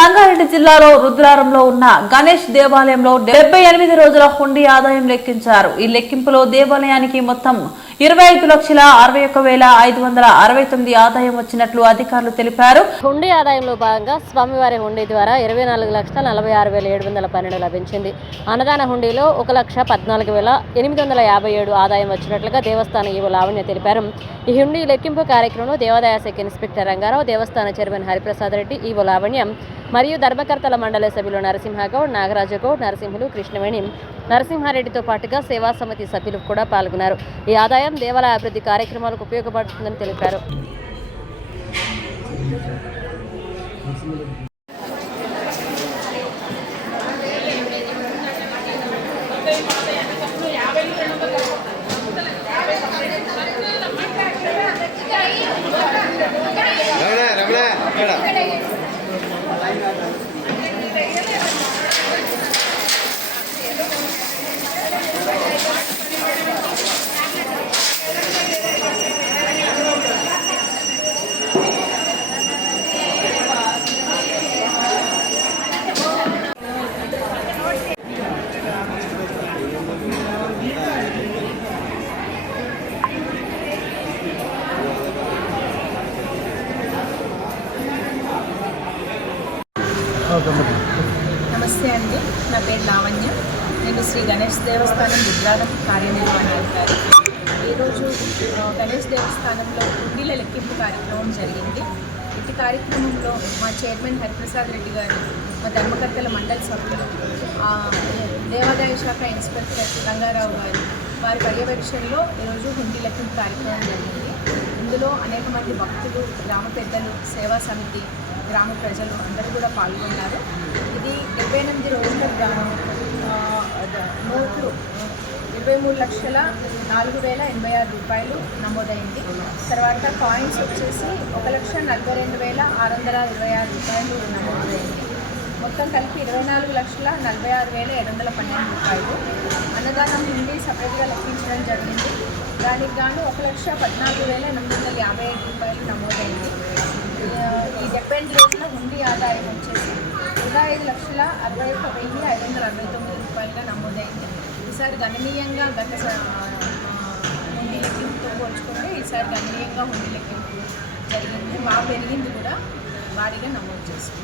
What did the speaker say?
సంగారెడ్డి జిల్లాలో రుద్రారంలో ఉన్న గణేష్ దేవాలయంలో డెబ్బై ఎనిమిది రోజుల హుండీ ఆదాయం లెక్కించారు. ఈ లెక్కింపులో దేవాలయానికి మొత్తం ఇరవై ఐదు లక్షల అరవై ఒక్క వేల ఐదు వందల అరవై తొమ్మిది ఆదాయం వచ్చినట్లు అధికారులు తెలిపారు. హుండీ ఆదాయంలో భాగంగా స్వామివారి హుండీ ద్వారా ఇరవై నాలుగు లక్షల నలభై ఆరు వేల ఏడు వందల పన్నెండు లభించింది. అన్నదాన హుండీలో ఒక లక్ష పద్నాలుగు వేల ఎనిమిది వందల యాభై ఏడు ఆదాయం వచ్చినట్లుగా దేవస్థాన ఈవో లావణ్య తెలిపారు. ఈ హుండీ లెక్కింపు కార్యక్రమంలో దేవాదాయ శాఖ ఇన్స్పెక్టర్ రంగారావు దేవస్థాన చైర్మన్ హరిప్రసాద్ రెడ్డి ఈవో లావణ్యం మరియు ధర్మకర్తల మండలి సభ్యులు నరసింహగౌడ్ నాగరాజగౌడ్ నరసింహులు కృష్ణవేణి నరసింహారెడ్డితో పాటుగా సేవా సమితి సభ్యులు కూడా పాల్గొన్నారు. ఈ ఆదాయం దేవాలయ అభివృద్ధి కార్యక్రమాలకు ఉపయోగపడుతుందని తెలిపారు. రమణ రమణ ఇక్కడ నమస్తే అండి. నా పేరు లావణ్య. నేను శ్రీ గణేష్ దేవస్థానం రుద్రారం కార్యనిర్వహణాధికారి ఈరోజు గణేష్ దేవస్థానంలో కుండీల లెక్కింపు కార్యక్రమం జరిగింది. ఇటు కార్యక్రమంలో మా చైర్మన్ హరిప్రసాద్ రెడ్డి గారు మా ధర్మకర్తల మండలి సభ్యులు దేవాదాయ శాఖ ఇన్స్పెక్టర్ రంగారావు గారు వారి పర్యవేక్షణలో ఈరోజు హుండీ లెక్కింపు కార్యక్రమం జరిగింది. ఇందులో అనేక మంది భక్తులు గ్రామ పెద్దలు సేవా సమితి గ్రామ ప్రజలు అందరూ కూడా పాల్గొన్నారు. ఇది డెబ్బై ఎనిమిది రోజుల గ్రామం. నోట్లు ఇరవై మూడు లక్షల నాలుగు వేల ఎనభై ఆరు రూపాయలు నమోదైంది. తర్వాత కాయిన్స్ వచ్చేసి ఒక లక్ష నలభై రెండు వేల ఆరు వందల ఇరవై ఆరు రూపాయలు నమోదైంది. మొత్తం కలిపి ఇరవై నాలుగు లక్షల నలభై ఆరు వేల ఏడు వందల పన్నెండు రూపాయలు. అన్నదానం నుండి సపరేట్గా లెక్కించడం జరిగింది. దానికి గాను ఒక లక్ష పద్నాలుగు వేల ఎనిమిది వందల యాభై ఐదు రూపాయలు నమోదైంది. ఈ డెబ్బై రోజుల హుండీ ఆదాయం వచ్చేసి ఇరవై ఐదు లక్షల అరవై ఒక్క వెయ్యి ఐదు వందల అరవై తొమ్మిది రూపాయలుగా నమోదైంది. ఈసారి గణనీయంగా గత హుండీ లెక్కింపుతో పోల్చుకుంటే ఈసారి గణనీయంగా హుండీ లెక్కింపు జరిగింది. బాగా పెరిగింది కూడా. భారీగా నమోదు చేసింది.